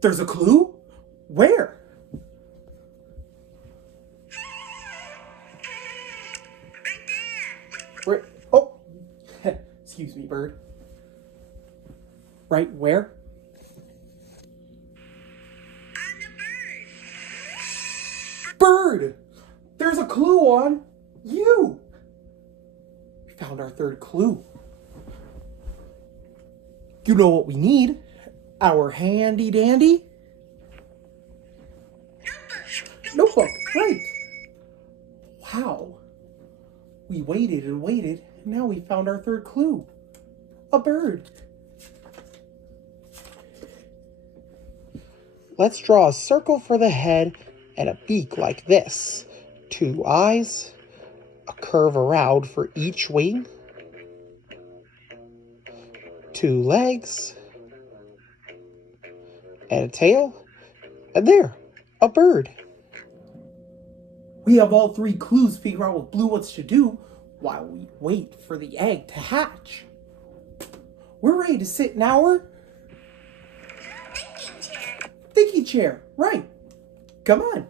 There's a clue? Where? Right there. Where? Oh, excuse me, bird. Right where? On the bird. Bird! There's a clue on you! We found our third clue. You know what we need? Our handy dandy notebook, right? Wow. We waited and waited, and now we found our third clue. A bird. Let's draw a circle for the head and a beak like this. 2 eyes, a curve around for each wing, 2 legs, and a tail, and there, a bird. We have all 3 clues to figure out what Blue wants to do while we wait for the egg to hatch. We're ready to sit in our Thinking chair. thinking chair, right? Come on.